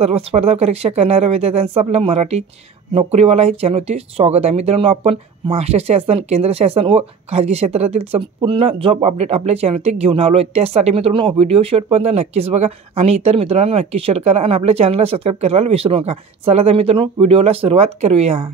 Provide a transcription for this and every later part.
सर्व स्पर्धा परीक्षा करणाऱ्या विद्यार्थ्यांचं आपलं मराठी नोकरीवाला हे चॅनलवरती स्वागत आहे। मित्रांनो, आपण महाराष्ट्र शासन, केंद्र शासन व खाजगी क्षेत्रातील संपूर्ण जॉब अपडेट आपल्या चॅनलवरती घेऊन आलो आहे। त्यासाठी मित्रांनो व्हिडिओ शेवटपर्यंत नक्कीच बघा आणि इतर मित्रांना नक्की शेअर करा आणि आपल्या चॅनलला सबस्क्राईब करायला विसरू नका। चला तर मित्रांनो व्हिडिओला सुरुवात करूया।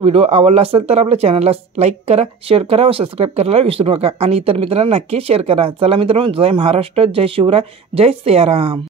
व्हिडिओ आवडला असेल तर आपल्या चॅनलला लाईक करा, शेअर करा व सबस्क्राईब करायला विसरू नका आणि इतर मित्रांना नक्की शेअर करा। चला मित्रांनो, जय महाराष्ट्र, जय शिवराय, जय सियाराम।